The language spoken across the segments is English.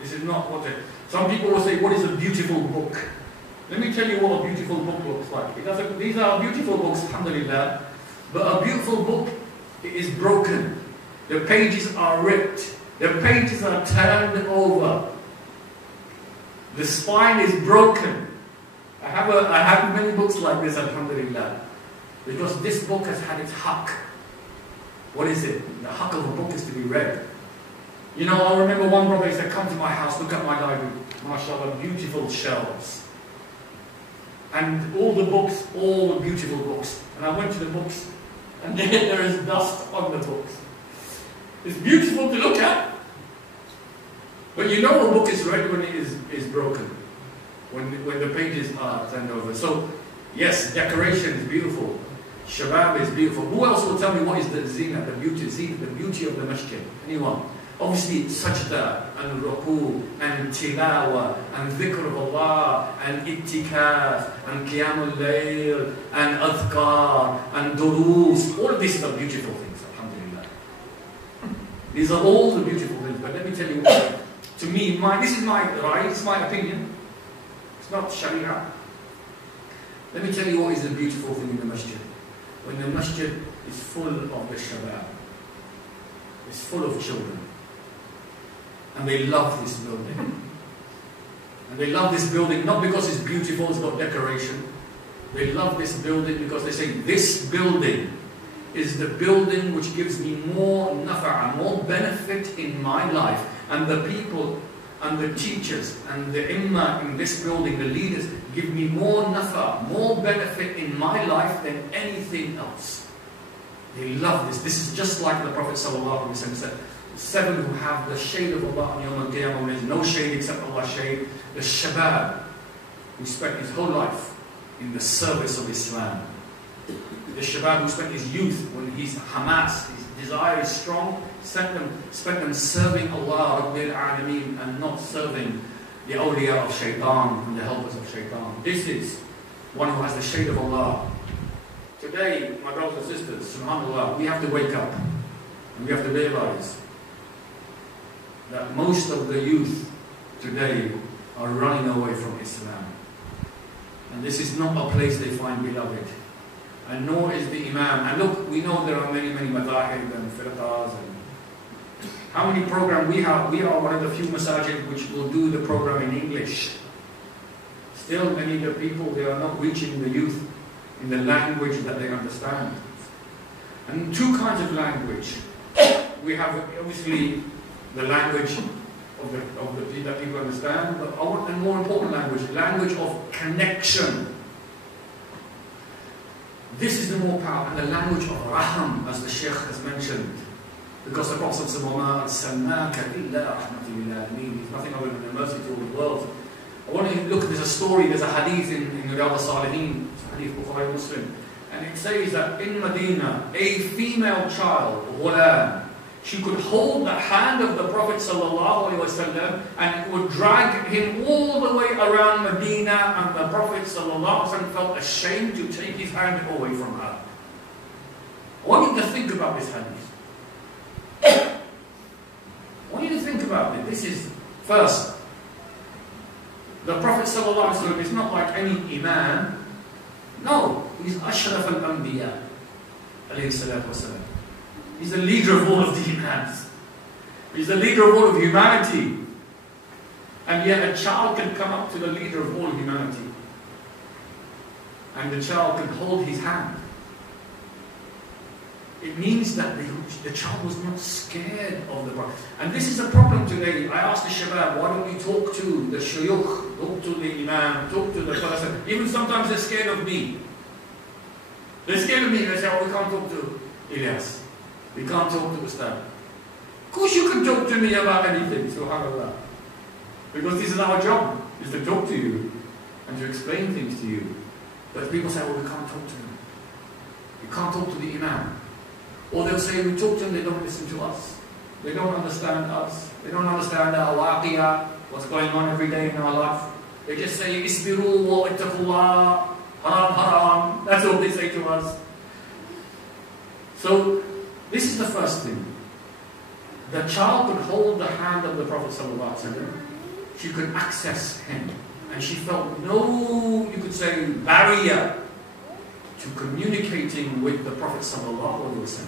This is not what some people will say, what is a beautiful book? Let me tell you what a beautiful book looks like. These are beautiful books, alhamdulillah, but a beautiful book is broken. The pages are ripped. The pages are turned over. The spine is broken. I have many books like this, alhamdulillah, because this book has had its haqq. What is it? The haqq of a book is to be read. You know, I remember one brother, he said, come to my house, look at my library. MashaAllah, beautiful shelves. And all the books, all the beautiful books. And I went to the books, and there is dust on the books. It's beautiful to look at. But you know a book is read when it is broken. When the pages are turned over. So, yes, decoration is beautiful. Shabab is beautiful. Who else will tell me what is the zina, the beauty of the masjid? Anyone? Obviously, sajda, and ruku, and tilawa, and dhikr of Allah, and ittikaf, and qiyamul layl, and adhkar, and durus. All of these are beautiful things, alhamdulillah. These are all the beautiful things. But let me tell you what, to me, this is my right, it's my opinion. It's not sharia. Let me tell you what is a beautiful thing in the masjid. When the masjid is full of the shabab, it's full of children. And they love this building. And they love this building not because it's beautiful, it's got decoration. They love this building because they say, this building is the building which gives me more nafa'a, more benefit in my life. And the people and the teachers and the imam in this building, the leaders, give me more nafa, more benefit in my life than anything else. They love this. This is just like the Prophet ﷺ said, 7 who have the shade of Allah on Yawm al-Qiyamah, when there's no shade except Allah's shade. The shabab, who spent his whole life in the service of Islam. The shabab who spent his youth, when he's Hamas, his desire is strong, spent them serving Allah Rabbil Alameen and not serving the awliya of shaitan and the helpers of shaitan. This is one who has the shade of Allah. Today, my brothers and sisters, subhanAllah, we have to wake up and we have to realize that most of the youth today are running away from Islam. And this is not a place they find beloved. And nor is the Imam. And look, we know there are many madahib and firqas. And how many programs we have? We are one of the few masajid which will do the program in English. Still, many of the people, they are not reaching the youth in the language that they understand. And 2 kinds of language. We have obviously the language of the that people understand, but I want a more important language of connection. This is the more powerful, and the language of raham, as the Shaykh has mentioned. Because the Prophet said, وَمَا أَرْسَلْنَاكَ إِلَّا رَحْمَةً لِلْعَالَمِينَ. He's nothing other than a mercy to all the world. I want you to look, there's a story, there's a hadith in Riyadh al-Salihin, hadith Bukhari Muslim, and it says that in Medina, a female child, ghulam, she could hold the hand of the Prophet ﷺ and it would drag him all the way around Medina, and the Prophet ﷺ felt ashamed to take his hand away from her. I want you to think about this hadith. I want you to think about it. This is, first, the Prophet ﷺ is not like any imam. No, he's Ashraf al-Anbiya, alayhi salatu wasalam. He's the leader of all of the imams. He's the leader of all of humanity. And yet a child can come up to the leader of all humanity. And the child can hold his hand. It means that the child was not scared of the Prophet. And this is a problem today. I asked the shabab, why don't you talk to the shuyukh, talk to the imam, talk to the person. Even sometimes they're scared of me. They're scared of me. They say, oh, we can't talk to Alyas. We can't talk to Ustad. Of course you can talk to me about anything, subhanAllah. Because this is our job, is to talk to you and to explain things to you. But people say, well, we can't talk to him. We can't talk to the imam. Or they'll say, we talk to them, they don't listen to us. They don't understand us. They don't understand our waqiyah, what's going on every day in our life. They just say, isbiru wa ittaqullah, haram, haram. That's all they say to us. So, this is the first thing. the child could hold the hand of the Prophet ﷺ. She could access him. And she felt no, you could say, barrier to communicating with the Prophet ﷺ.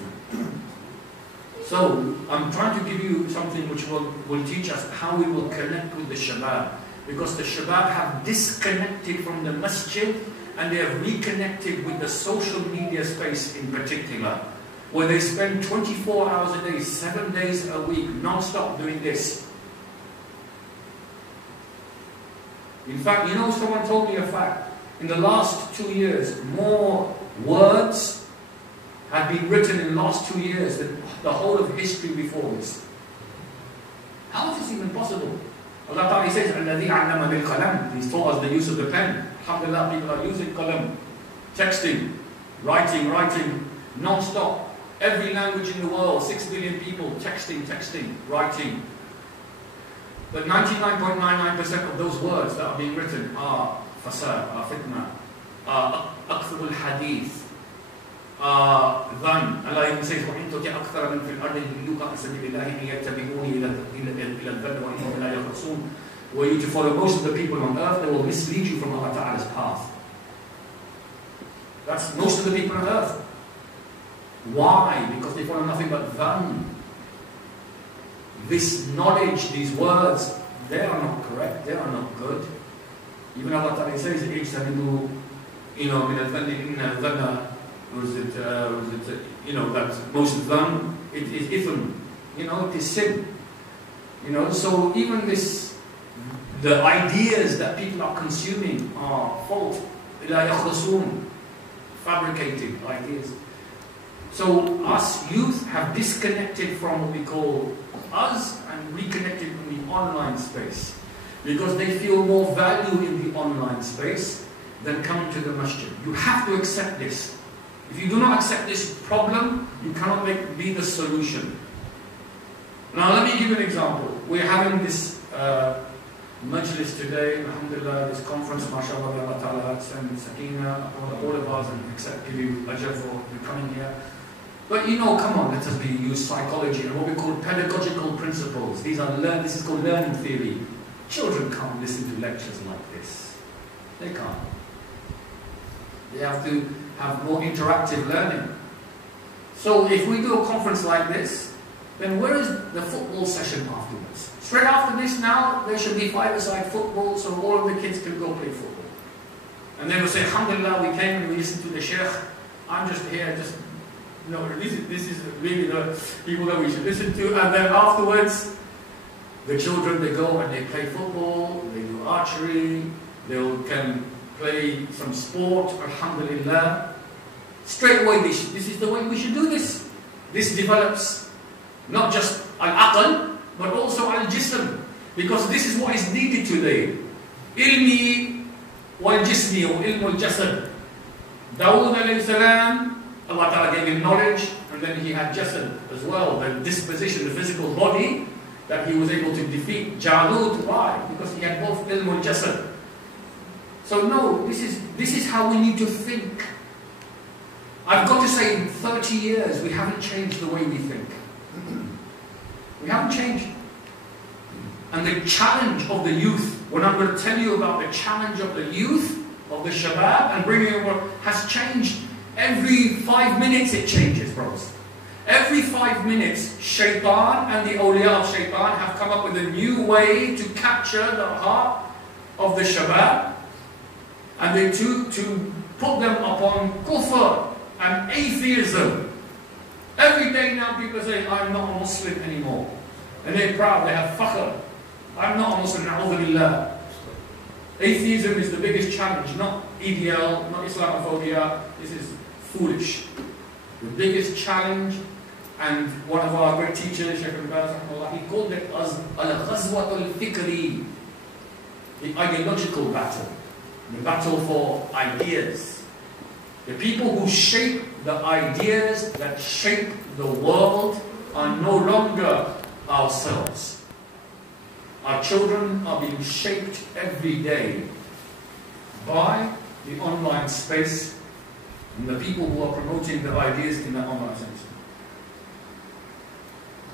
So, I'm trying to give you something which will teach us how we will connect with the Shabab. Because the Shabab have disconnected from the masjid and they have reconnected with the social media space in particular, where they spend 24 hours a day, 7 days a week, non-stop doing this. In fact, you know, someone told me a fact. In the last 2 years, more words have been written in the last 2 years than the whole of history before this. How is this even possible? Allah Ta'ala says, الَّذِي عَلَّمَ بِالْقَلَمِ. He's taught us the use of the pen. Alhamdulillah, people are using qalam, texting, writing, non-stop. Every language in the world, 6 billion people, texting, writing. But 99.99% of those words that are being written are fasad, are fitna, are akthar al-hadith, dhan. Allah even says, وَإِن تُطِعْ أَكْثَرَ مِنْ فِي الْأَرْضِ يُضِلُّوكَ عَنْ سَبِيلِ اللَّهِ إِنْ يَتَّبِعُونَ إِلَى الْبَرِّ وَإِنَّهُمْ لَا يَخْرُصُونَ. Were you to follow most of the people on earth, they will mislead you from Allah Ta'ala's path. That's most of the people on earth. Why? Because they follow nothing but dhan. This knowledge, these words, they are not correct, they are not good. Even Allah Ta'ala says, you know, that most of them, it is ithm, you know, it is sin. You know, so even this, the ideas that people are consuming are false, fabricated ideas. So us youth have disconnected from what we call us and reconnected in the online space, because they feel more value in the online space than coming to the masjid. You have to accept this. If you do not accept this problem, you cannot be the solution. Now let me give you an example. We're having this majlis today, alhamdulillah, this conference, mashallah, Allah Ta'ala, send sakina upon all of us and accept, give you ajr for you coming here. But you know, come on, let us use psychology and what we call pedagogical principles. This is called learning theory. Children can't listen to lectures like this. They can't. They have to have more interactive learning. So if we do a conference like this, then where is the football session afterwards? Straight after this now, there should be five-a-side football so all of the kids can go play football. And they will say, alhamdulillah, we came and we listened to the sheikh. I'm just here, this is really the people that we should listen to. And then afterwards, the children, they go and they play football, they do archery, they can play some sport, alhamdulillah. Straight away, this is the way we should do this. This develops not just al-aql, but also al-jism. Because this is what is needed today. Ilmi wal-jismi, or ilm al-jasad. Dawood alayhi salam, Allah Ta'ala gave him knowledge, and then he had jasad as well, the disposition, the physical body, that he was able to defeat Jalut. Why? Because he had both ilm al-jasad. So no, this is how we need to think. I've got to say, in 30 years, we haven't changed the way we think. We haven't changed. And the challenge of the youth, when I'm going to tell you about the challenge of the youth, of the shabab, and bringing it over, has changed. Every 5 minutes it changes, bros. Every 5 minutes, shaitan and the awliya of shaitan have come up with a new way to capture the heart of the shabab, and they to put them upon kufr and atheism. Every day now people say, I'm not a Muslim anymore. And they're proud, they have fakhr. I'm not a Muslim, na'udhu billah. Atheism is the biggest challenge, not EDL, not Islamophobia. This is foolish. The biggest challenge, and one of our great teachers, Shaykh al-Baz, he called it as al-ghazwat al-fikri, the ideological battle, the battle for ideas. The people who shape the ideas that shape the world are no longer ourselves. Our children are being shaped every day by the online space and the people who are promoting the ideas in the online space.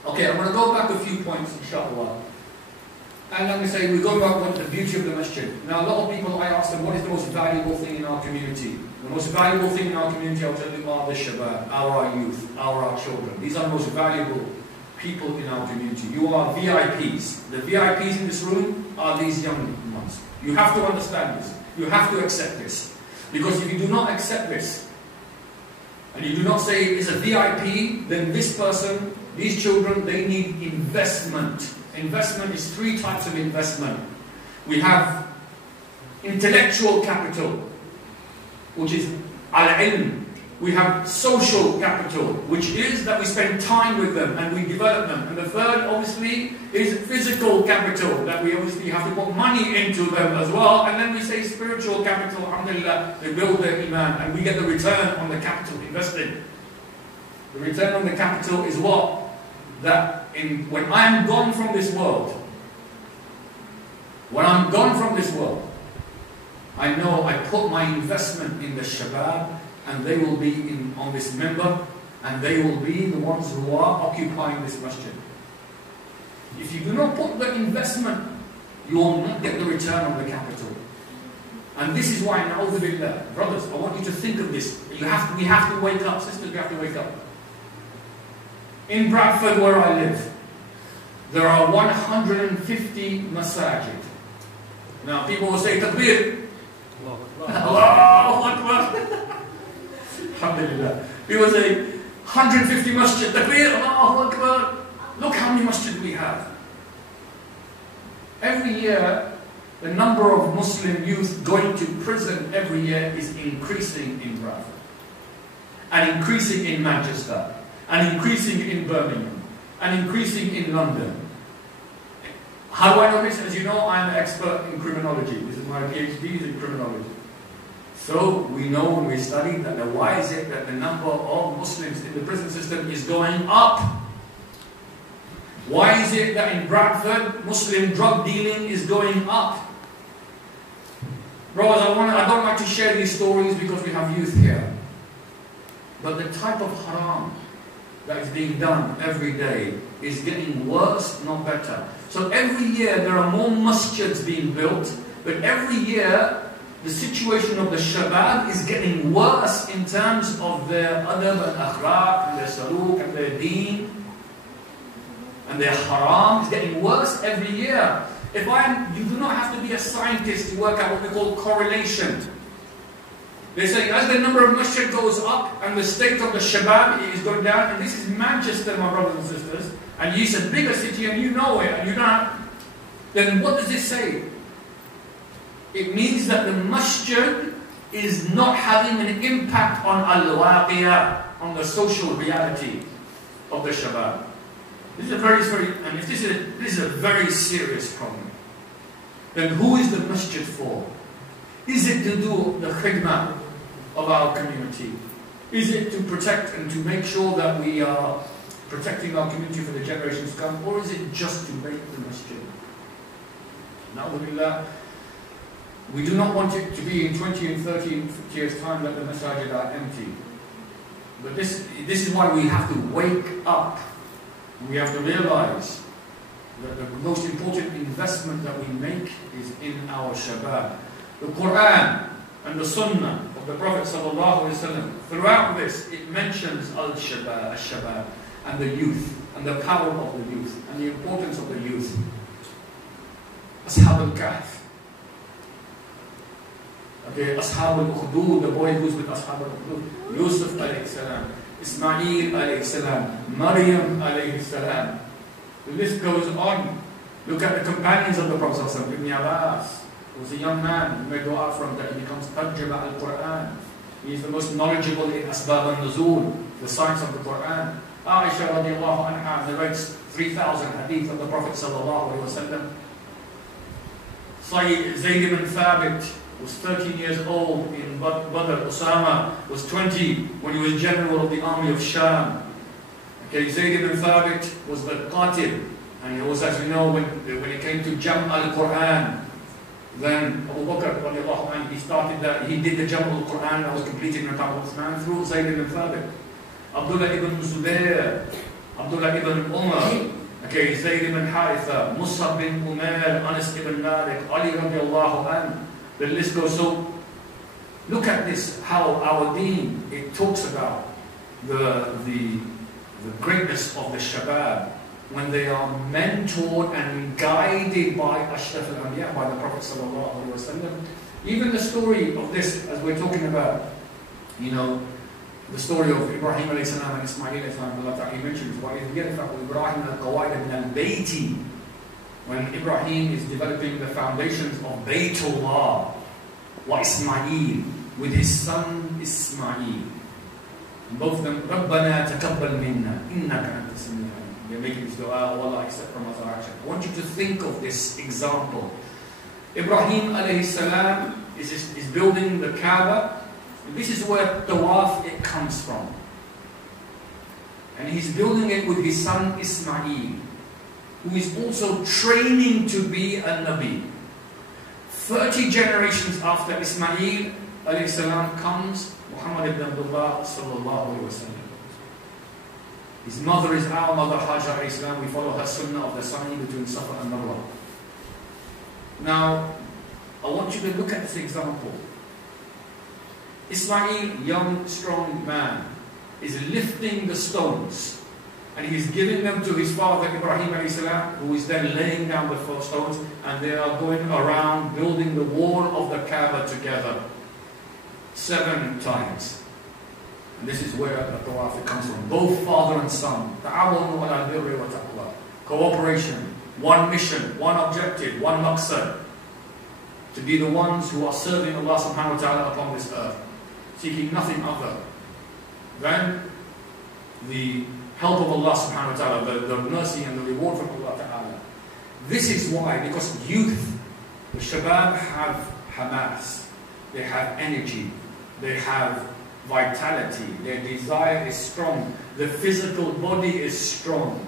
Okay, I'm going to go back a few points, inshallah. And let me say, we go back to the beauty of the masjid. Now, a lot of people, I ask them, what is the most valuable thing in our community? The most valuable thing in our community, I'll tell you, are the shabab, our youth, our children. These are the most valuable people in our community. You are VIPs. The VIPs in this room are these young ones. You have to understand this. You have to accept this. Because if you do not accept this, and you do not say it's a VIP, then this person, these children, they need investment. Investment is 3 types of investment. We have intellectual capital, which is al-ilm. We have social capital, which is that we spend time with them and we develop them. And the third, obviously, is physical capital, that we obviously have to put money into them as well. And then we say spiritual capital, alhamdulillah, they build their iman, and we get the return on the capital invested. The return on the capital is what? That when I am gone from this world, when I'm gone from this world, I know I put my investment in the shabab, and they will be on this member, and they will be the ones who are occupying this masjid. If you do not put the investment, you will not get the return on the capital. And this is why, na'udhu billah, brothers, I want you to think of this. We have to wake up. Sisters, we have to wake up. In Bradford, where I live, there are 150 masajid. Now, people will say, Takbir. Allahu Akbar. Alhamdulillah. People say, 150 masjid. Takbir. Allahu Akbar. Look how many masjid we have. Every year, the number of Muslim youth going to prison every year is increasing in Bradford. And increasing in Manchester. And increasing in Birmingham. And increasing in London. How do I know this? As you know, I'm an expert in criminology. This is my PhD in criminology. So we know when we study that why is it that the number of Muslims in the prison system is going up? Why is it that in Bradford, Muslim drug dealing is going up? Brothers, I don't like to share these stories because we have youth here. But the type of haram that is being done every day is getting worse, not better. So every year there are more masjids being built, but every year the situation of the shabab is getting worse in terms of their adab and akhlaq and their saluk and their deen and their haram is getting worse every year. You do not have to be a scientist to work out what we call correlation. They say as the number of masjid goes up and the state of the shabab is going down, and this is Manchester, my brothers and sisters, and it's a bigger city and you know it, and you don't, then what does this say? It means that the masjid is not having an impact on al-waqiyah, on the social reality of the shabab. This is a and if this is a very serious problem. Then who is the masjid for? Is it to do the khidmah of our community? Is it to protect and to make sure that we are protecting our community for the generations to come? Or is it just to make the masjid? Na'udhu, we do not want it to be in 20 and 30 and 50 years' time that the masajid are empty. But this is why we have to wake up. We have to realize that the most important investment that we make is in our shabab. The Quran and the Sunnah of the Prophet ﷺ, throughout this, it mentions al-shabab, and the youth, and the power of the youth, and the importance of the youth. Ashab al-Kahf. Okay, Ashab al-Ukhdud, the boy who's with Ashab al-Ukhdud. Yusuf alayhi salam, Ismail alayhi salam, Maryam alayhi salam. The list goes on. Look at the companions of the Prophet ﷺ, Ibn Abbas. He was a young man who made dua from that he becomes Tarjama al-Quran. He is the most knowledgeable in Asbab al-Nuzul, the science of the Quran. Aisha radiallahu anha narrates 3,000 hadith of the Prophet sallallahu alayhi wa sallam. Zayd ibn Thabit was 13 years old in Badr. Osama was 20 when he was general of the army of Sham. Okay, Zayd ibn Thabit was the Qatil. And he was, as we know, when it came to Jam al-Quran, then Abu Bakr radiallahu anhu, he started that, he did the Jam al-Quran that was completed in the time of Uthman through Zayd ibn Thabit. Abdullah ibn Zubayr, Abdullah ibn Umar, okay, Zayd ibn Haritha, Musab bin Umair, Anas ibn Malik, Ali radiallahu anhu. The list goes. So look at this, how our deen, it talks about the greatness of the shabab when they are mentored and guided by Ashraf al-Anbiya, by the Prophet sallallahu alaihi wasallam. Even the story of this, as we're talking about, you know, the story of Ibrahim alayhi salam and Ismail alayhi salam, Allah Ta'ala mentions, Ibrahim al-Qawaid min al-Bayti, when Ibrahim is developing the foundations of Baytullah, wa Ismail, with his son Ismail. And both of them, رَبَّنَا تَقَبَّلْ مِنَّا إِنَّكَ أَنْتَ السَّمِيعُ الْعَلِيمُ. They're making this dua, oh Allah, accept from us our action. I want you to think of this example. Ibrahim alayhi salam is building the Kaaba. This is where tawaf it comes from. And he's building it with his son Ismail, who is also training to be a Nabi. 30 generations after Ismail alayhi salam comes Muhammad ibn Abdullah sallallahu alayhi wa sallam. His mother is our mother Hajar alayhi salam. We follow her sunnah of the sa'i between Safa and Marwa. Now, I want you to look at this example. Ismail, young, strong man, is lifting the stones, and he's giving them to his father Ibrahim alayhi salam, who is then laying down the four stones, and they are going around building the wall of the Kaaba together 7 times. And this is where the tawaf comes from. Both father and son. Ta'awanu ala birri wa taqwa. Cooperation, one mission, one objective, one maqsad. To be the ones who are serving Allah subhanahu wa ta'ala upon this earth, seeking nothing other than the help of Allah subhanahu wa ta'ala, the mercy and the reward from Allah ta'ala. This is why, because youth, the shabab have hamas, they have energy, they have vitality, their desire is strong, the physical body is strong.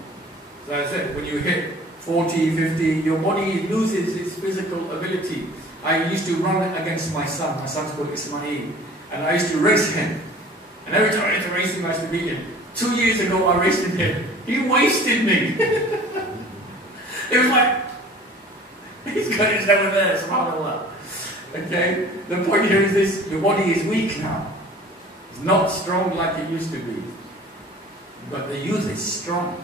So I said, when you hit 40, 50, your body loses its physical ability. I used to run against my son's called Ismail, and I used to race him. And every time I had to race him, I used to beat him. 2 years ago, I raced him. He wasted me. It was like, he's got his over there, subhanAllah. Okay? The point here is this, your body is weak now. It's not strong like it used to be. But the youth is strong.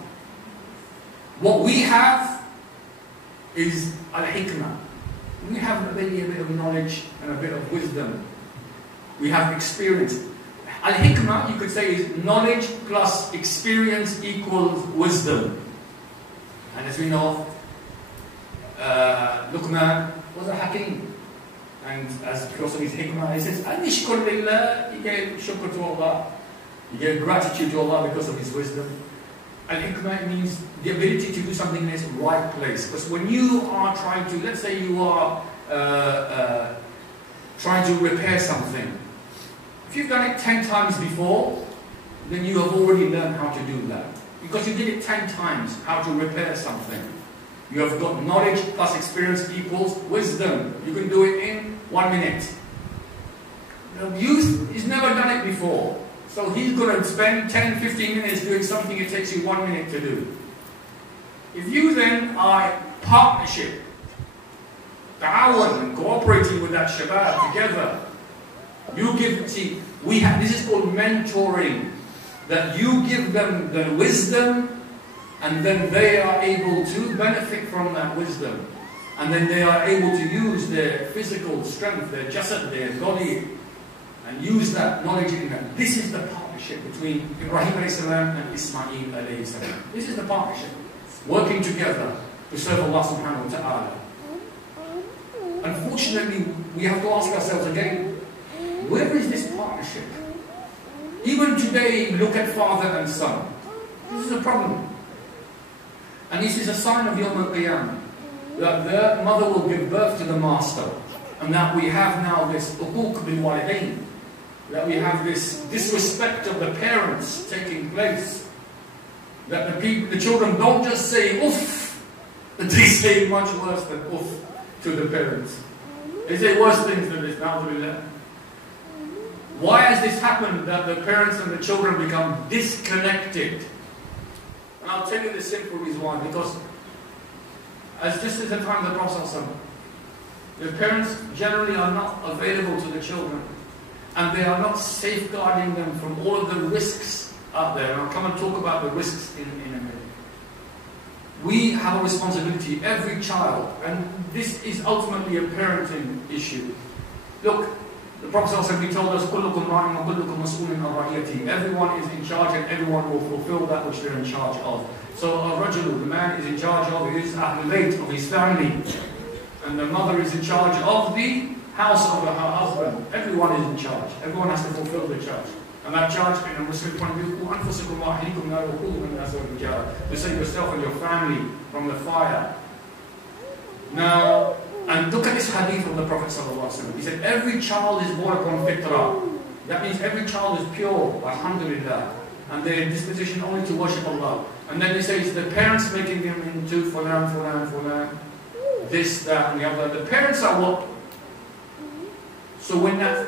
What we have is al-hikmah. We have maybe a bit of knowledge and a bit of wisdom. We have experience. Al-hikmah, you could say, is knowledge plus experience equals wisdom. And as we know, Luqman was a hakim. And as because of his hikmah, he says, Anishkur lillah, he gave shukr to Allah. He gave gratitude to Allah because of his wisdom. Al-hikmah means the ability to do something in its right place. Because when you are trying to, let's say you are trying to repair something, if you've done it 10 times before, then you have already learned how to do that. Because you did it 10 times, how to repair something. You have got knowledge plus experience equals wisdom. You can do it in 1 minute. The youth has never done it before. So he's going to spend 10, 15 minutes doing something it takes you 1 minute to do. If you then are partnership, ta'awan, and cooperating with that shabab together, you give, see, this is called mentoring, that you give them the wisdom, and then they are able to benefit from that wisdom. And then they are able to use their physical strength, their jasad, their body, and use that knowledge in them. This is the partnership between Ibrahim alayhi salam and Ismail alayhi salam. This is the partnership. Working together to serve Allah subhanahu wa ta'ala. Unfortunately, we have to ask ourselves again, where is this partnership? Even today, look at father and son. This is a problem. And this is a sign of Yawm al-Qiyamah, that the mother will give birth to the master, and that we have now this uquq bil walidain, that we have this disrespect of the parents taking place, that the children don't just say oof, but they say much worse than oof to the parents. They say worse things than this, na'udhu. Why has this happened, that the parents and the children become disconnected? I'll tell you the simple reason why. Because just as the time of the Prophet ﷺ, the parents generally are not available to the children, and they are not safeguarding them from all of the risks out there. And I'll come and talk about the risks in a minute. We have a responsibility, every child, and this is ultimately a parenting issue. Look, the Prophet ﷺ told us, كُلُّكُمْ رَاعٍ وَكُلُّكُمْ مَسْئُولٌ عَنْ رَعِيَّتِهِ. Everyone is in charge and everyone will fulfill that which they're in charge of. So الرجل, the man, is in charge of his Ahlul Bayt, of his family. And the mother is in charge of the house of her husband. Everyone is in charge. Everyone has to fulfill the charge. And that charge, in a Muslim point of view, to save yourself and your family from the fire. Now, and look at this hadith of the Prophet ﷺ. He said, every child is born upon fitrah. That means every child is pure, alhamdulillah. And they're in disposition only to worship Allah. And then he says, the parents making them into fulan, this, that, and the other. The parents are what? So when at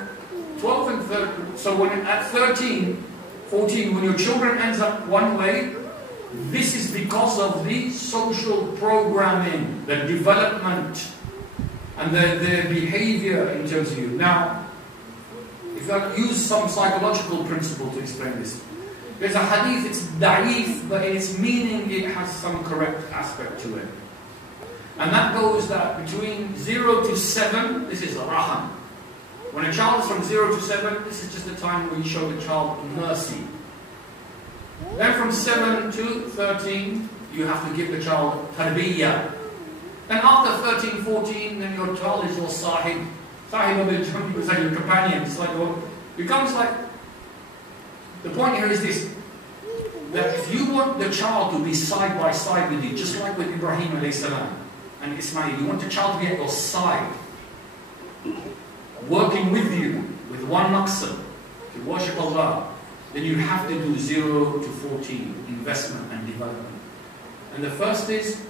12 and 13, so when at 13, 14, when your children ends up one way, this is because of the social programming, the development, and their behavior in terms of you. Now, if I use some psychological principle to explain this, there's a hadith, it's da'if, but in its meaning it has some correct aspect to it. And that goes that between 0 to 7, this is raham. When a child is from 0 to 7, this is just the time when you show the child mercy. Then from 7 to 13, you have to give the child tarbiyah. Then after 13, 14, then your child is your sahib. Sahib of the people say your companion. It's like, well, becomes like, the point here is this, that if you want the child to be side by side with you, just like with Ibrahim alayhi salam and Ismail, you want the child to be at your side, working with you, with one maqsad, to worship Allah, then you have to do 0 to 14, investment and development. And the first is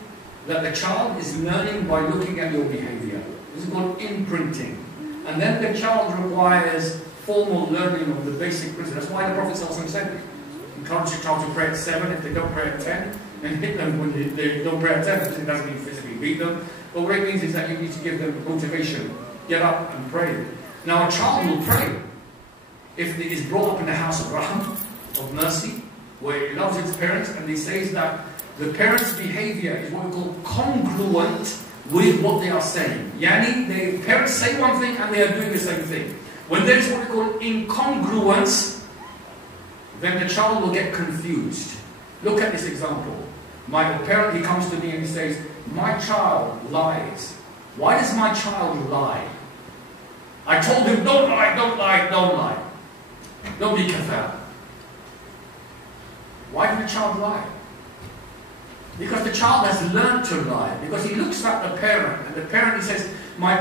that the child is learning by looking at your behavior. This is called imprinting. And then the child requires formal learning of the basic principles. That's why the Prophet ﷺ said, encourage your child to pray at 7, if they don't pray at 10, and hit them when they don't pray at 10, because it doesn't mean physically beat them. But what it means is that you need to give them motivation. Get up and pray. Now a child will pray if it is brought up in a house of rahmah, of mercy, where it loves its parents, and it says that the parents' behavior is what we call congruent with what they are saying. Yani, the parents say one thing and they are doing the same thing. When there is what we call incongruence, then the child will get confused. Look at this example. My parent, he comes to me and he says, my child lies. Why does my child lie? I told him, don't lie, don't lie, don't lie. Don't be kafir. Why did the child lie? Because the child has learned to lie. Because he looks at the parent, and the parent, he says, my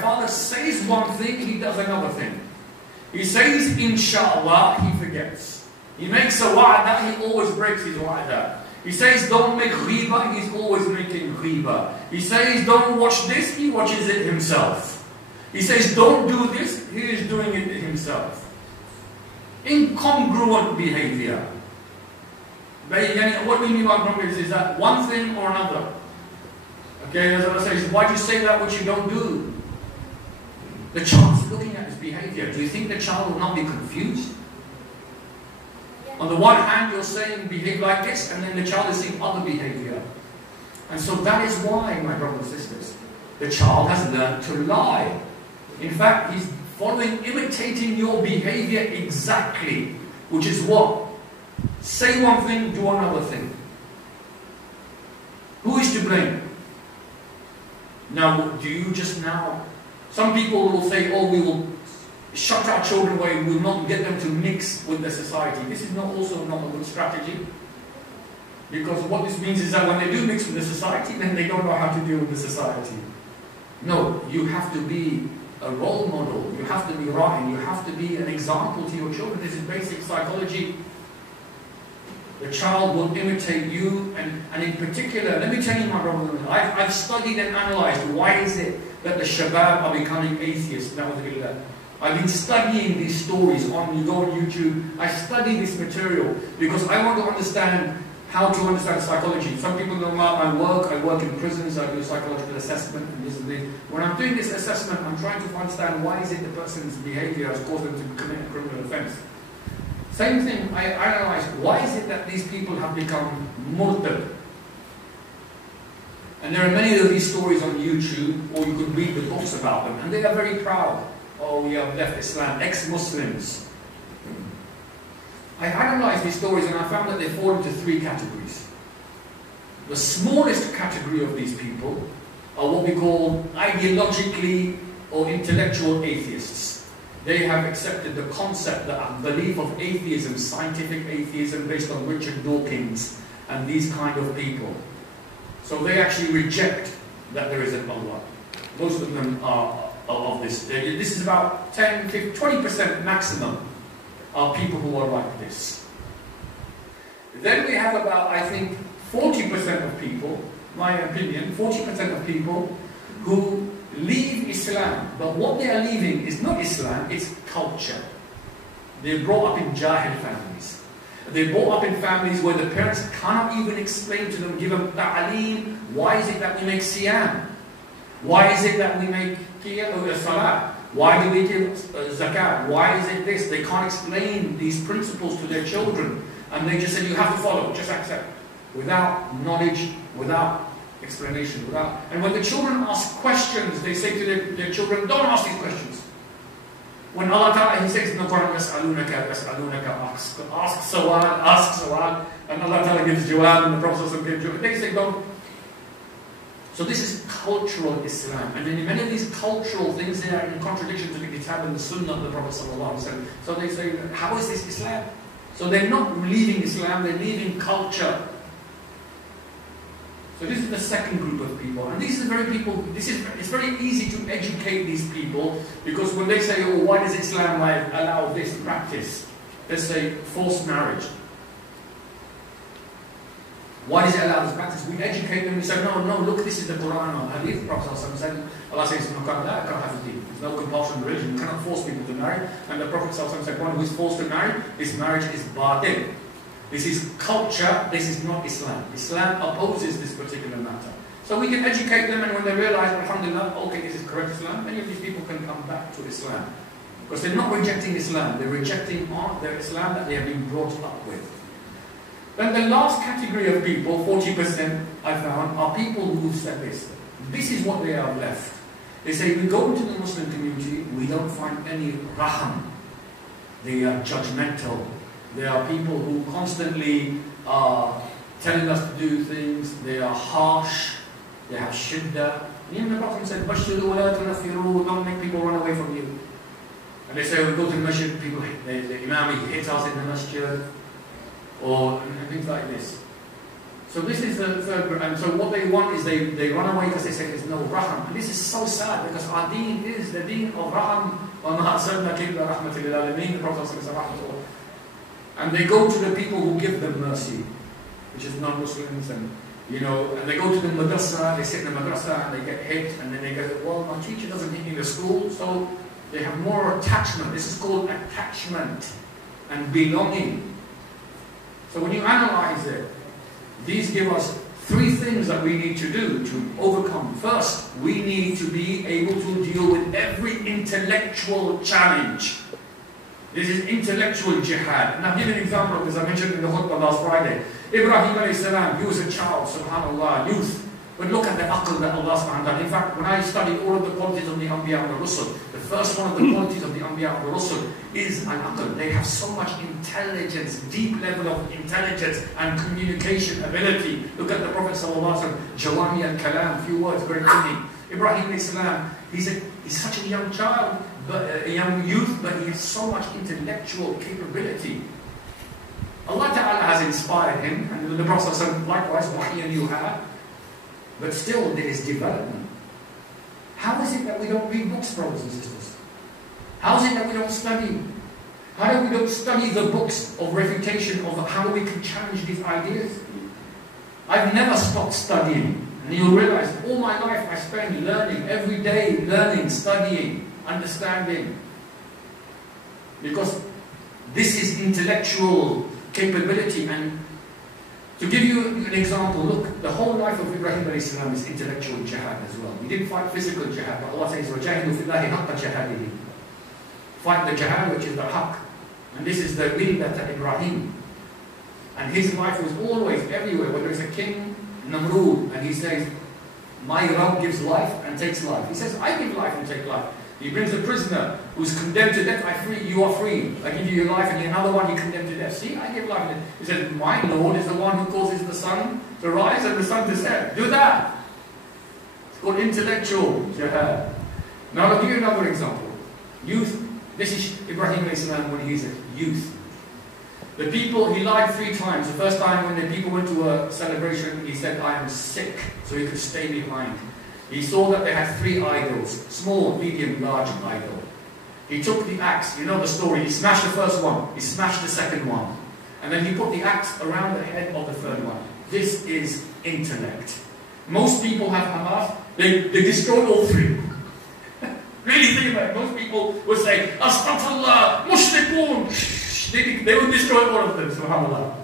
father says one thing, he does another thing. He says, inshallah, he forgets. He makes a wa'dah, he always breaks his wa'dah. He says, don't make ghiba, he's always making ghiba. He says, don't watch this, he watches it himself. He says, don't do this, he is doing it himself. Incongruent behavior. What we mean by congruence is that one thing or another. Okay, as I say, why do you say that which you don't do? The child is looking at his behavior. Do you think the child will not be confused? On the one hand, you're saying behave like this, and then the child is seeing other behavior. And so that is why, my brothers and sisters, the child has learned to lie. In fact, he's imitating your behavior exactly, which is what? Say one thing, do another thing. Who is to blame? Now, do you just now... Some people will say, oh, we will shut our children away, we will not get them to mix with the society. This is also not a good strategy. Because what this means is that when they do mix with the society, then they don't know how to deal with the society. No, you have to be a role model. You have to be right. You have to be an example to your children. This is basic psychology. The child will imitate you, and in particular, let me tell you, my brother, I've studied and analyzed why is it that the shabab are becoming atheists. I've been studying these stories you go on YouTube. I study this material because I want to understand how to understand psychology. Some people know my work. I work in prisons. I do psychological assessment and this and this. When I'm doing this assessment, I'm trying to understand why is it the person's behavior has caused them to commit a criminal offense. Same thing, I analyze why is it that these people have become murtad. And there are many of these stories on YouTube, or you could read the books about them, and they are very proud. Oh, we have left Islam, ex-Muslims. I analysed these stories and I found that they fall into three categories. The smallest category of these people are what we call ideologically or intellectual atheists. They have accepted the concept, the belief of atheism, scientific atheism based on Richard Dawkins and these kind of people. So they actually reject that there is an Allah. Most of them are of this. This is about 10, 15, 20% maximum are people who are like this. Then we have about, I think, 40% of people, my opinion, 40% of people who leave Islam. But what they are leaving is not Islam, it's culture. They're brought up in Jahil families. They're brought up in families where the parents cannot even explain to them, give them ta'aleem, why is it that we make siyam? Why is it that we make salah? Why do we give zakat? Why is it this? They can't explain these principles to their children. And they just say, you have to follow, just accept. Without knowledge, without explanation, without... And when the children ask questions, they say to their children, don't ask these questions. When Allah Ta'ala, He says in the Quran, ask sawal, and Allah Ta'ala gives jawab, and the Prophet gives jawab. They say, don't. So this is cultural Islam. And in many of these cultural things, they are in contradiction to the Kitab and the Sunnah of the Prophet ﷺ. So they say, how is this Islam? So they're not leaving Islam, they're leaving culture. So this is the second group of people. And these are very people, it's very easy to educate these people, because when they say, oh, why does Islam allow this practice? Let's say forced marriage. Why does it allow this practice? We educate them, we say, no, look, this is the Quran or Hadith. The Prophet said, Allah says, there's no compulsion in religion, you cannot force people to marry. And the Prophet said, one who is forced to marry, this marriage is batil. This is culture, this is not Islam. Islam opposes this particular matter. So we can educate them, and when they realize, alhamdulillah, okay, this is correct Islam, many of these people can come back to Islam. Because they're not rejecting Islam, they're rejecting their Islam that they have been brought up with. Then the last category of people, 40% I found, are people who said this. This is what they are left. They say, we go into the Muslim community, we don't find any raham. They are judgmental. There are people who constantly are telling us to do things. They are harsh. They have shiddah. Even the Prophet said, don't make people run away from you. And they say, we go to the masjid, people, the imam, he hits us in the masjid. Or things like this. So this is the third group. And so what they want is they run away because they say there's no raham. And this is so sad, because our deen is the deen of raham. The Prophet says, and they go to the people who give them mercy, which is non-Muslims, and and they go to the madrasa, they sit in the madrasa and they get hit, and then they go, well, my teacher doesn't hit me in the school, so they have more attachment. This is called attachment and belonging. So when you analyze it, these give us three things that we need to do to overcome. First, we need to be able to deal with every intellectual challenge. This is intellectual jihad. And I'll give you an example of this. I mentioned in the khutbah last Friday. Ibrahim alayhi salam, he was a child, subhanAllah, youth. But look at the aql that Allah subhanahu wa ta'ala. In fact, when I studied all of the qualities of the Anbiya and the Rusul, the first one of the qualities of the Anbiya and the Rusul is al-aql. They have so much intelligence, deep level of intelligence and communication ability. Look at the Prophet sallallahu alaihi wasallam, jawami al-kalam, few words, very funny. Ibrahim alayhi salam, he's such a young child, but a young youth, but he has so much intellectual capability. Allah Ta'ala has inspired him, and the Prophet sallallahu alaihi wasallam, likewise, wahi and you have. But still, there is development. How is it that we don't read books, brothers and sisters? How is it that we don't study? How do we don't study the books of refutation of how we can challenge these ideas? I've never stopped studying. And you'll realize, all my life I spend learning, every day learning, studying, understanding. Because this is intellectual capability, and To give you an example, look, the whole life of Ibrahim alayhi salam is intellectual jihad as well. He didn't fight physical jihad, but Allah says, وَجَاهِدُوا فِي اللَّهِ حَقَّ جَهَادِهِ. Fight the jihad, which is the haqq. And this is the millat of Ibrahim. And his life was always everywhere, whether it's a king, Namrud, and he says, my Rabb gives life and takes life. He says, I give life and take life. He brings a prisoner who's condemned to death, I free, you are free. I give you your life, and another one you condemn to death. See, I give life and death. He says, my Lord is the one who causes the sun to rise and the sun to set. Do that. It's called intellectual jihad. Now I'll give you another example. Youth. This is Ibrahim alayhi salam when he's a youth. The people, he lied 3 times. The first time when the people went to a celebration, he said, I am sick, so he could stay behind. He saw that they had 3 idols, small, medium, large idol. He took the axe, you know the story, he smashed the first one, he smashed the second one, and then he put the axe around the head of the third one. This is intellect. Most people have Hamas, they destroyed all 3. Really think about it. Most people would say, Astaghfirullah, mushrikun. They would destroy all of them, subhanAllah.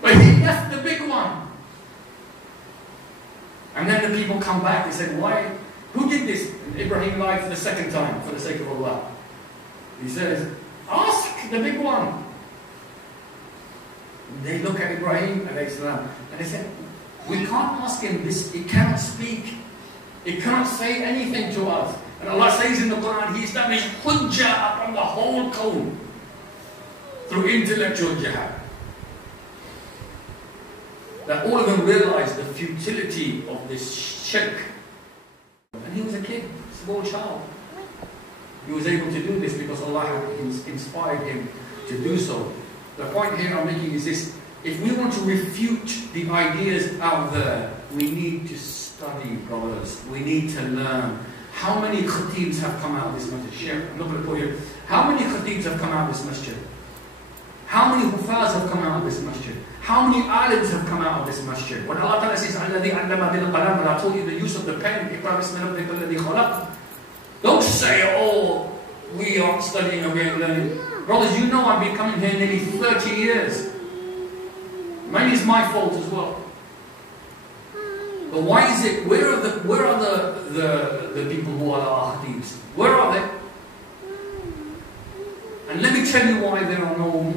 But he left the big one. And then the people come back and say, why? Who did this? And Ibrahim lied for the second time, for the sake of Allah. He says, ask the big one. And they look at Ibrahim and they say, we can't ask him this, it cannot speak. It cannot say anything to us. And Allah says in the Quran, He established hujjah upon the whole kawn through intellectual jihad. That all of them realized the futility of this shirk. And he was a kid, small child. He was able to do this because Allah inspired him to do so. The point here I'm making is this: if we want to refute the ideas out there, we need to study, brothers. We need to learn. How many khatibs have come out of this masjid? I'm not going to put you. How many khatibs have come out of this masjid? How many hufaz have come out of this masjid? How many alims have come out of this masjid? When Allah Ta'ala says, الَّذِي عَلَّمَ بِالْقَلَمِ, and I told you the use of the pen, اقرأ بِسْمِ رَبِّكَ الَّذِي خَلَقَ. Don't say, oh, we aren't studying and we ain't learning. Brothers, you know I've been coming here nearly 30 years. Maybe it's my fault as well. But why is it, where are the people who are our khatibs? Where are they? And let me tell you why there are no,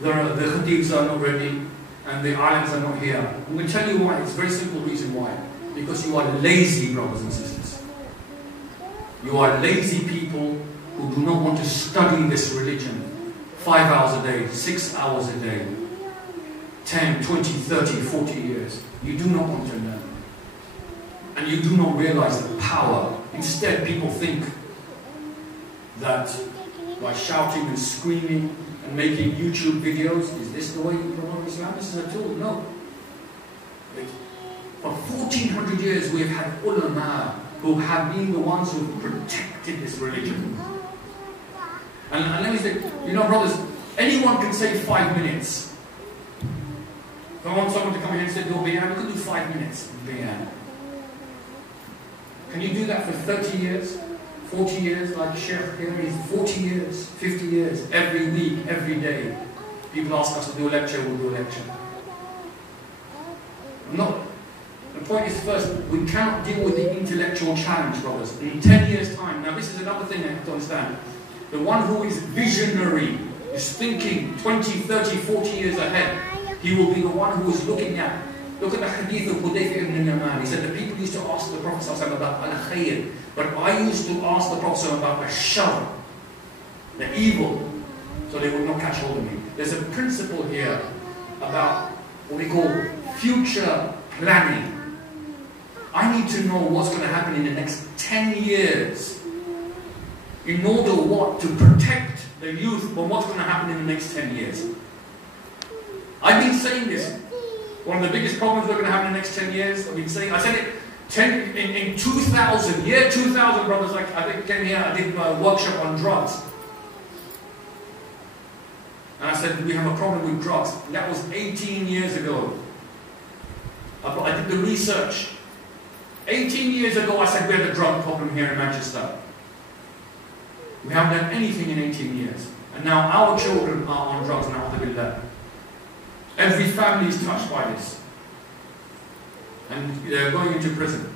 the khatibs are not ready and the alims are not here. I'm going to tell you why. It's a very simple reason why. Because you are lazy, brothers and sisters. You are lazy people who do not want to study this religion 5 hours a day, 6 hours a day, 10, 20, 30, 40 years. You do not want to learn. And you do not realize the power. Instead, people think that by shouting and screaming and making YouTube videos, is this the way you promote Islam? This is a tool. No. For 1400 years we have had ulama who have been the ones who have protected this religion. And let me say, you know, brothers, anyone can say 5 minutes. If I want someone to come here and say, "Yo, Bayan, you can do 5 minutes." Bayan. Can you do that for 30 years? 40 years, like Sheikh here is 40 years, 50 years, every week, every day. People ask us to do a lecture, we'll do a lecture. The point is, first, we cannot deal with the intellectual challenge, brothers. In 10 years' time, now this is another thing I have to understand. The one who is visionary, is thinking 20, 30, 40 years ahead, he will be the one who is looking at. Look at the hadith of Hudayfa ibn Yaman. He said the people used to ask the Prophet ﷺ about al-khayr, but I used to ask the Prophet ﷺ about the shar, the evil, so they would not catch hold of me. There's a principle here about what we call future planning. I need to know what's going to happen in the next 10 years in order what? To protect the youth from what's going to happen in the next 10 years. I've been saying this. One of the biggest problems we're going to have in the next 10 years, I've been saying, I said it in 2000, year 2000, brothers, like I think came here, I did a workshop on drugs. And I said, we have a problem with drugs. And that was 18 years ago. I did the research. 18 years ago, I said we had a drug problem here in Manchester. We haven't done anything in 18 years. And now our children are on drugs now, alhamdulillah. Every family is touched by this. And they're going into prison.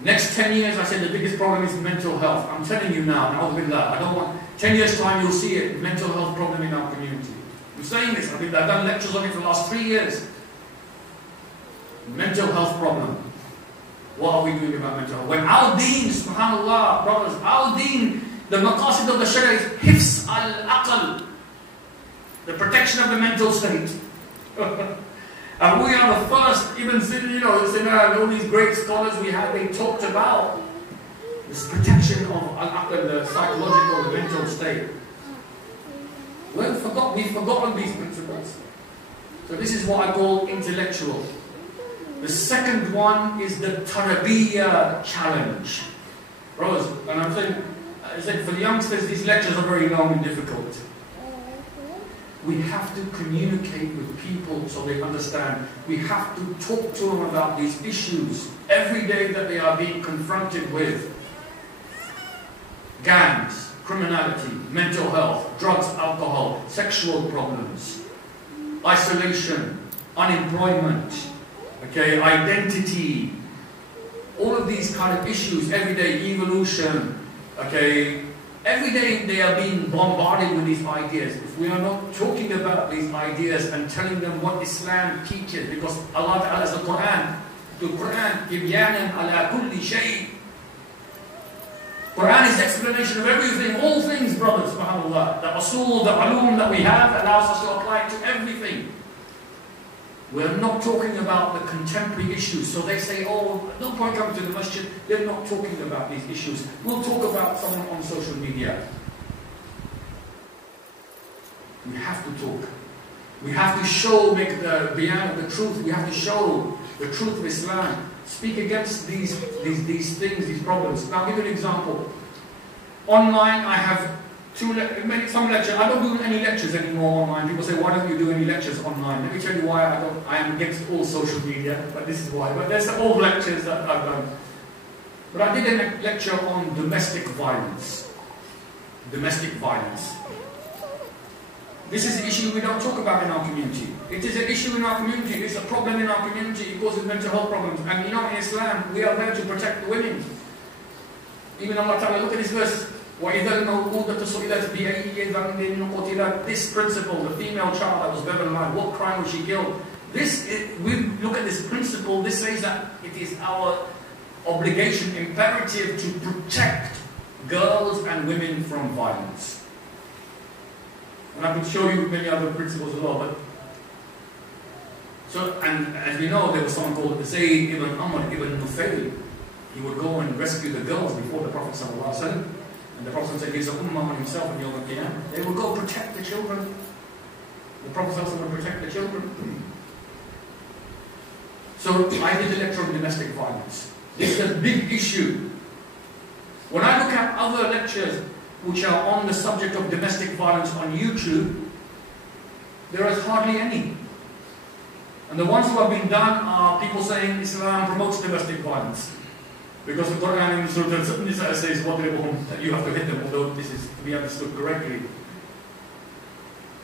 Next 10 years, I said the biggest problem is mental health. I'm telling you now, I don't want, 10 years time you'll see it, mental health problem in our community. I'm saying this, I've done lectures on it for the last 3 years. Mental health problem. What are we doing about mental health? When our deen, subhanAllah, brothers, our deen, the maqasid of the sharia is hifz al-aql, the protection of the mental state. And we are the first, even all these great scholars we had, they talked about this protection of al-aql, the psychological, mental state. We've forgotten these principles. So this is what I call intellectual. The second one is the tarbiyah challenge. Brothers, and I'm saying for the youngsters, these lectures are very long and difficult. We have to communicate with people so they understand. We have to talk to them about these issues every day that they are being confronted with. Gangs, criminality, mental health, drugs, alcohol, sexual problems, isolation, unemployment, identity, all of these kind of issues, everyday evolution, every day they are being bombarded with these ideas. If we are not talking about these ideas and telling them what Islam teaches, because Allah Ta'ala says the Quran, تِبْيَانًا عَلَى كُلِّ شَيْءٍ. Quran is the explanation of everything, all things, brothers, subhanAllah. The usul, the ulum that we have allows us to apply it to everything. We're not talking about the contemporary issues. So they say, oh, no point coming to the masjid. They're not talking about these issues. We'll talk about someone on social media. We have to talk. We have to show, make the bayan of the truth. We have to show the truth of Islam. Speak against these things, these problems. Now, I'll give you an example. Online, I have some lectures. I don't do any lectures anymore online. People say, why don't you do any lectures online? Let me tell you why I am against all social media, but this is why. But there's all lectures that I've done. But I did a lecture on domestic violence. Domestic violence. This is an issue we don't talk about in our community. It is an issue in our community. It's a problem in our community. It causes mental health problems. And in Islam, we are there to protect the women. Even Allah Ta'ala, look at this verse. وَإِذَا الْمَوْءُودَةُ سُئِلَتْ بِأَيِّ ذَنبٍ قُتِلَتْ. This principle, the female child that was buried alive, what crime was she killed? We look at this principle, this says that it is our obligation, imperative to protect girls and women from violence. And I can show you many other principles as well. And as we know, there was someone called Zayd ibn Amr ibn Nufayl. He would go and rescue the girls before the Prophet ﷺ. And the Prophet said, he's a ummah on himself and Yawm al-Qiyamah. They would go protect the children. The Prophet ﷺ would protect the children. So I did a lecture on domestic violence. This is a big issue. When I look at other lectures which are on the subject of domestic violence on YouTube, there is hardly any. And the ones who have been done are people saying Islam promotes domestic violence. Because the Quran in Surah Al-Nisa says, that you have to hit them, although this is to be understood correctly.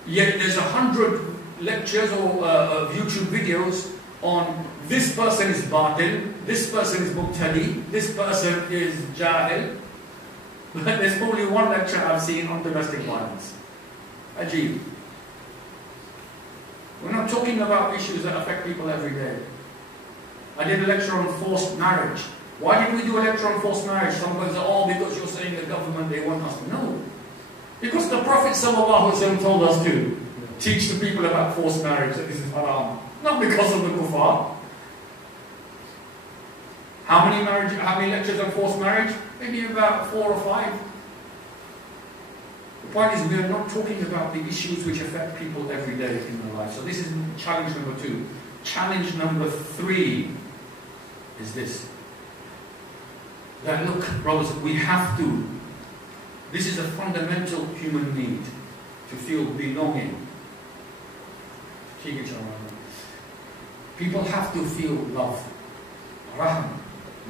Yet there's 100 lectures or YouTube videos on this person is batil, this person is mubtadi, this person is jahil. But there's only one lecture I've seen on domestic violence. Ajib. We're not talking about issues that affect people every day. I did a lecture on forced marriage. Why did we do a lecture on forced marriage? Somebody says, oh, because you're saying the government, they want us. No. Because the Prophet ﷺ told us to teach the people about forced marriage, that this is haram. Not because of the kuffar. How many lectures on forced marriage? Maybe about 4 or 5. The point is, we are not talking about the issues which affect people every day in their life. So this is challenge number 2. Challenge number 3 is this. That look, brothers, we have to. This is a fundamental human need, to feel belonging. People have to feel love, rahm,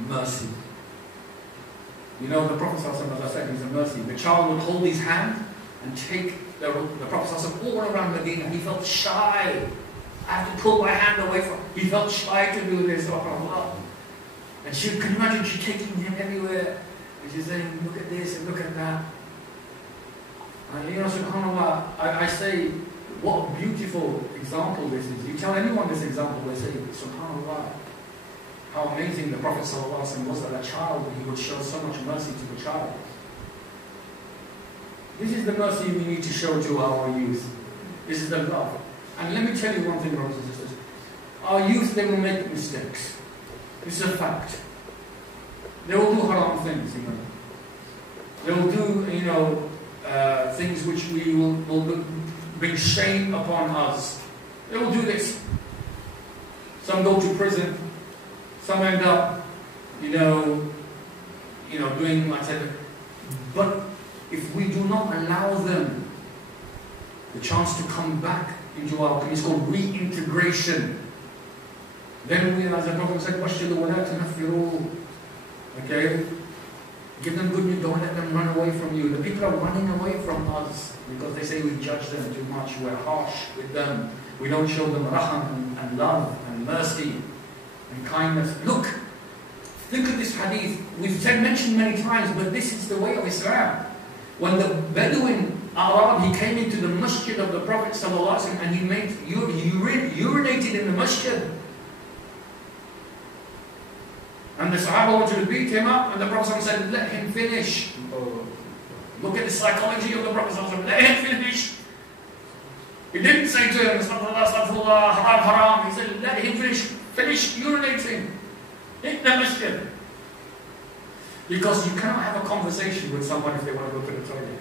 mercy. You know, the Prophet ﷺ, as I said, he's a mercy. The child would hold his hand and take the Prophet ﷺ all around Medina. He felt shy. I have to pull my hand away from. He felt shy to do this. Oh, and she, can you imagine, she's taking him everywhere. And she's saying, look at this and look at that. And you know, subhanAllah, I say, what a beautiful example this is. You tell anyone this example, they say, subhanAllah, how amazing the Prophet ﷺ was that a child, he would show so much mercy to the child. This is the mercy we need to show to our youth. This is the love. And let me tell you one thing, brothers and sisters. Our youth, they will make mistakes. This is a fact. They will do haram things, you know. They will do, you know, things which will bring shame upon us. They will do this. Some go to prison. Some end up, you know, doing like I said. But if we do not allow them the chance to come back into our community, it's called reintegration. Then we, as the Prophet said, وَشِّدُوا وَلَا تُنَفِّرُوا. Okay? Give them good news, don't let them run away from you. The people are running away from us because they say we judge them too much, we're harsh with them. We don't show them raham and love and mercy and kindness. Look, think of this hadith. We've mentioned many times, but this is the way of Islam. When the Bedouin Arab, he came into the masjid of the Prophet ﷺ and he urinated in the masjid. And the Sahaba wanted to beat him up, and the Prophet ﷺ said, let him finish. Look at the psychology of the Prophet ﷺ. Let him finish. He didn't say to him, Astaghfirullah, Astaghfirullah, haram, haram. He said, let him finish urinating in the masjid. Because you cannot have a conversation with someone if they want to go to the toilet.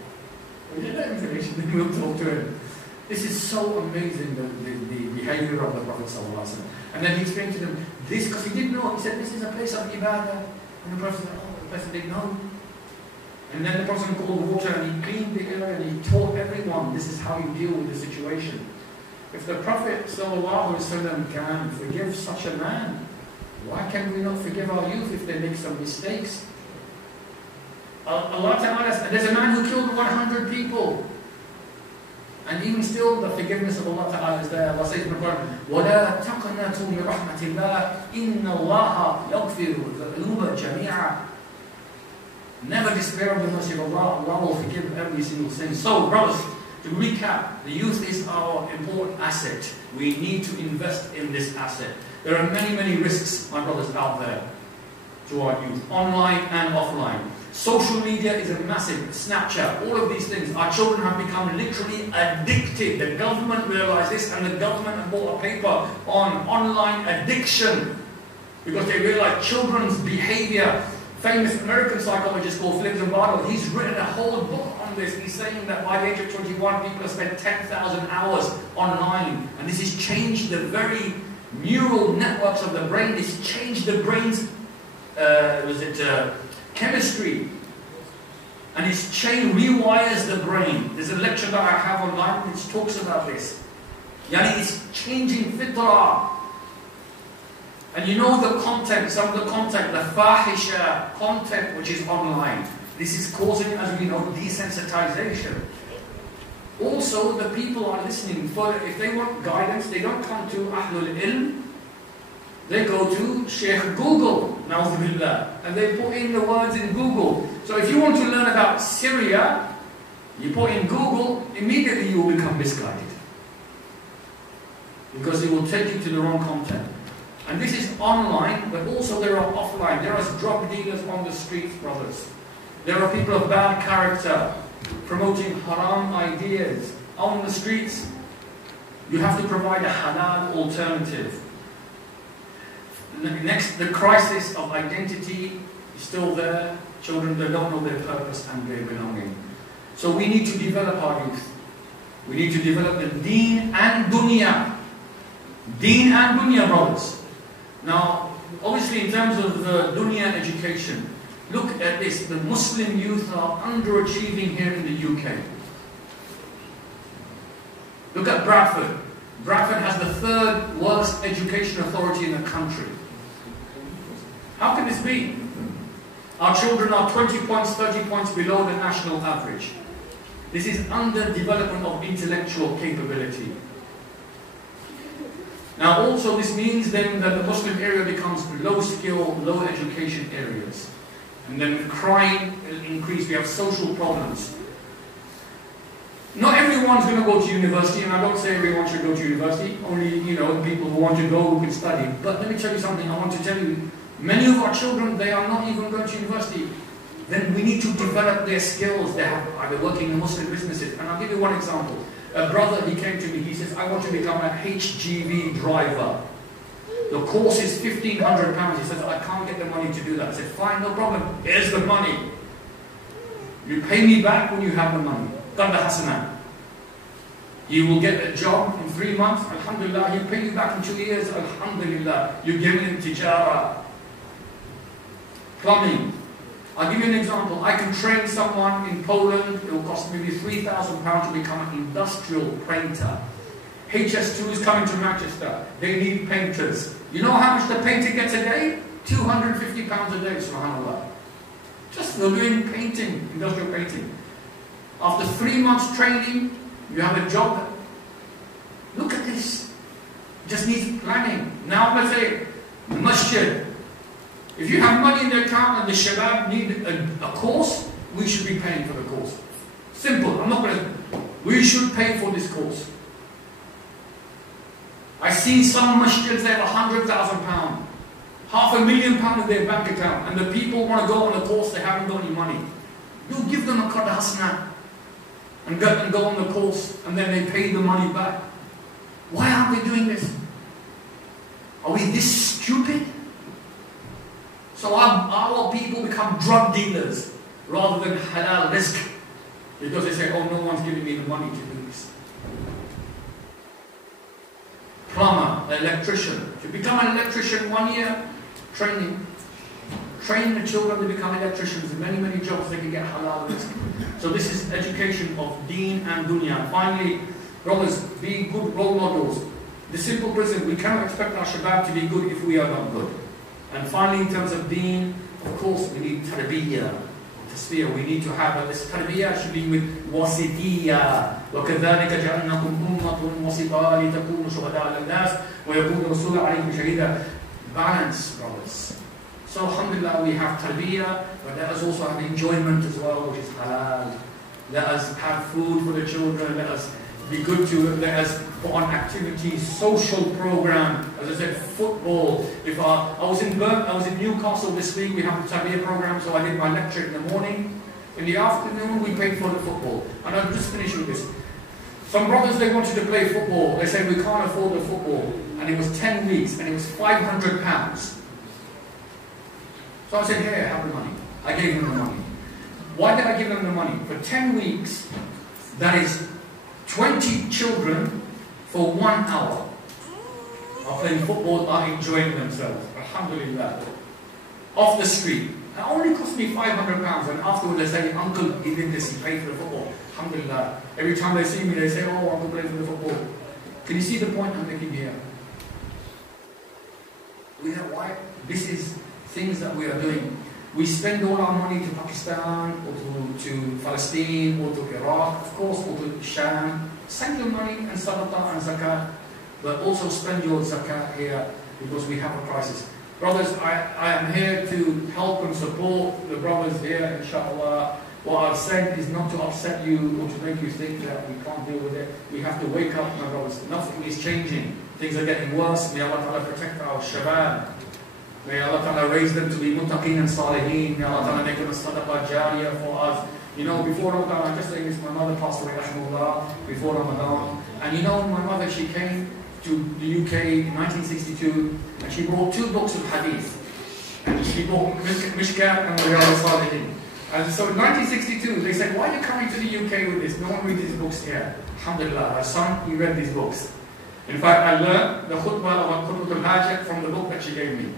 We didn't let him finish, and then we'll talk to him. This is so amazing, the behavior of the Prophet ﷺ. And then he explained to them this, because he didn't know. He said, this is a place of ibadah. And the Prophet said, oh, the person didn't know. And then the Prophet called water and he cleaned the area and he taught everyone this is how you deal with the situation. If the Prophet ﷺ can forgive such a man, why can we not forgive our youth if they make some mistakes? Allah Ta'ala, there's a man who killed 100 people. And even still, the forgiveness of Allah Ta'ala is there. Allah says in the Quran, وَلَا تَقْنَتُوا مِنْ رَحْمَةِ اللَّهِ إِنَّ اللَّهَ يَغْفِرُ الذُّنُوبَ جَمِيعًا. Never despair of the mercy of Allah. Allah will forgive every single sin. So, brothers, to recap, the youth is our important asset. We need to invest in this asset. There are many, many risks, my brothers, out there to our youth, online and offline. Social media is a massive, Snapchat, all of these things. Our children have become literally addicted. The government realized this, and the government have bought a paper on online addiction because they realize children's behavior. Famous American psychologist called Philip Zimbardo, he's written a whole book on this. He's saying that by the age of 21, people have spent 10,000 hours online, and this has changed the very neural networks of the brain. This changed the brain's chemistry, and it's rewires the brain. There's a lecture that I have online which talks about this. Yani it's changing fitrah. And you know the content, some of the content, the fahisha content which is online. This is causing, as we know, desensitization. Also, the people are listening. If they want guidance, they don't come to Ahlul Ilm. They go to Sheikh Google, na'udhu, and they put in the words in Google. So if you want to learn about Syria, you put in Google, immediately you will become misguided. Because it will take you to the wrong content. And this is online, but also there are offline. There are drug dealers on the streets, brothers. There are people of bad character promoting haram ideas on the streets. You have to provide a halal alternative. Next, the crisis of identity is still there. Children, they don't know their purpose and their belonging. So we need to develop our youth. We need to develop the deen and dunya. Deen and dunya, brothers. Now, obviously in terms of the dunya education, look at this. The Muslim youth are underachieving here in the UK. Look at Bradford. Bradford has the 3rd worst education authority in the country. How can this be? Our children are 20 points, 30 points below the national average. This is underdevelopment of intellectual capability. Now also this means then that the Muslim area becomes low skill, low education areas. And then crime will increase, we have social problems. Not everyone's going to go to university, and I don't say everyone should go to university, only, people who want to go who can study. But let me tell you something, I want to tell you, many of our children, they are not even going to university. Then we need to develop their skills. They have either working in Muslim businesses. And I'll give you one example. A brother, he came to me, he says, I want to become a HGV driver. The course is £1,500. He says, I can't get the money to do that. I said, fine, no problem. Here's the money. You pay me back when you have the money. Qadda hasana. You will get a job in 3 months. Alhamdulillah. He'll pay you back in 2 years. Alhamdulillah. You give him tijara. Plumbing. I'll give you an example. I can train someone in Poland. It will cost maybe £3,000 to become an industrial painter. HS2 is coming to Manchester. They need painters. You know how much the painter gets a day? £250 a day, subhanAllah. Just for doing painting, industrial painting. After 3 months training, you have a job. Look at this. It just needs planning. Now let's say, masjid. If you have money in the account and the shabab need a course, we should be paying for the course. Simple. I'm not going to. We should pay for this course. I see some masjids, they have £100,000, £500,000 in their bank account, and the people want to go on the course, they haven't got any money. You give them a qadda hasana and go on the course, and then they pay the money back. Why aren't we doing this? Are we this stupid? So our people become drug dealers rather than halal risk, because they say, oh, no one's giving me the money to do this. Plumber, electrician. To become an electrician, 1 year training. Train the children to become electricians. Many, many jobs they can get halal risk. So this is education of deen and dunya. Finally, brothers, be good role models. The simple principle, we cannot expect our shabab to be good if we are not good. And finally, in terms of deen, of course, we need tarbiyah, tasfiyah. We need to have this tarbiyah should be with wasitiyah. وَكَذَلِكَ جَعَلْنَاكُمْ أُمَّةٌ وَسِطًا لِتَكُونُوا شُهَدَاءَ عَلَى النَّاسِ وَيَكُونَ الرَّسُولُ عَلَيْكُمْ شَهِيدًا. Balance, brothers. So, alhamdulillah, we have tarbiyah, but let us also have enjoyment as well, which is halal. Let us have food for the children. Let us be good to, let us put on activities, social program, as I said, football. If I was in Newcastle this week, we have the Tarbiyah program, so I did my lecture in the morning. In the afternoon, we paid for the football. And I'm just finishing with this. Some brothers, they wanted to play football. They said, we can't afford the football. And it was 10 weeks, and it was £500. So I said, here, have the money. I gave them the money. Why did I give them the money? For 10 weeks, that is 20 children for 1 hour are playing football, are enjoying themselves. Alhamdulillah. Off the street. It only cost me £500, and afterwards they say, Uncle, he did this, he paid for the football. Alhamdulillah. Every time they see me, they say, oh, Uncle played for the football. Can you see the point I'm making here? We have why? This is things that we are doing. We spend all our money to Pakistan, or to Palestine, or to Iraq, of course, or to Sham. Send your money and sadaqah and zakat, but also spend your zakat here, because we have a crisis. Brothers, I am here to help and support the brothers here, inshallah. What I've said is not to upset you or to make you think that we can't deal with it. We have to wake up, my brothers. Nothing is changing. Things are getting worse. May Allah Ta'ala protect our shabab. May Allah Ta'ala raise them to be muttaqeen and salihin. May Allah Ta'ala make them a sadaqah jariyah for us. You know, before Ramadan, I'm just saying this, my mother passed away, rahimahullah, before Ramadan. And you know, my mother, she came to the UK in 1962, and she brought 2 books of hadith. And she brought Mishkat and Riyadh al-Salihin. And so in 1962, they said, why are you coming to the UK with this? No one reads these books here. Alhamdulillah, her son, he read these books. In fact, I learned the khutbah of Khutbah al-Hajat from the book that she gave me.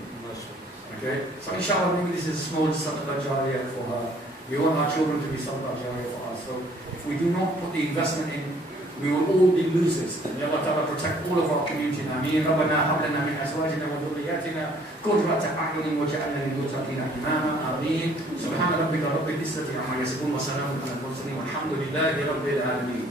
Okay? So inshallah, maybe this is a small sadaqah jariyah for her. We want our children to be sadaqah jariyah for us. So if we do not put the investment in, we will all be losers. May Allah Ta'ala protect all of our community. Ameen. رَبَّنَا هَبْ لَنَا مِنْ أَزْوَاجِنَا وَذُرِّيَّاتِنَا قُرَّةَ أَعْيُنٍ وَاجْعَلْنَا لِلْمُتَّقِينَ إِمَامًا. آمين. سبحان ربك رب العزة عما يصفون وسلام على المرسلين والحمد لله رب العالمين.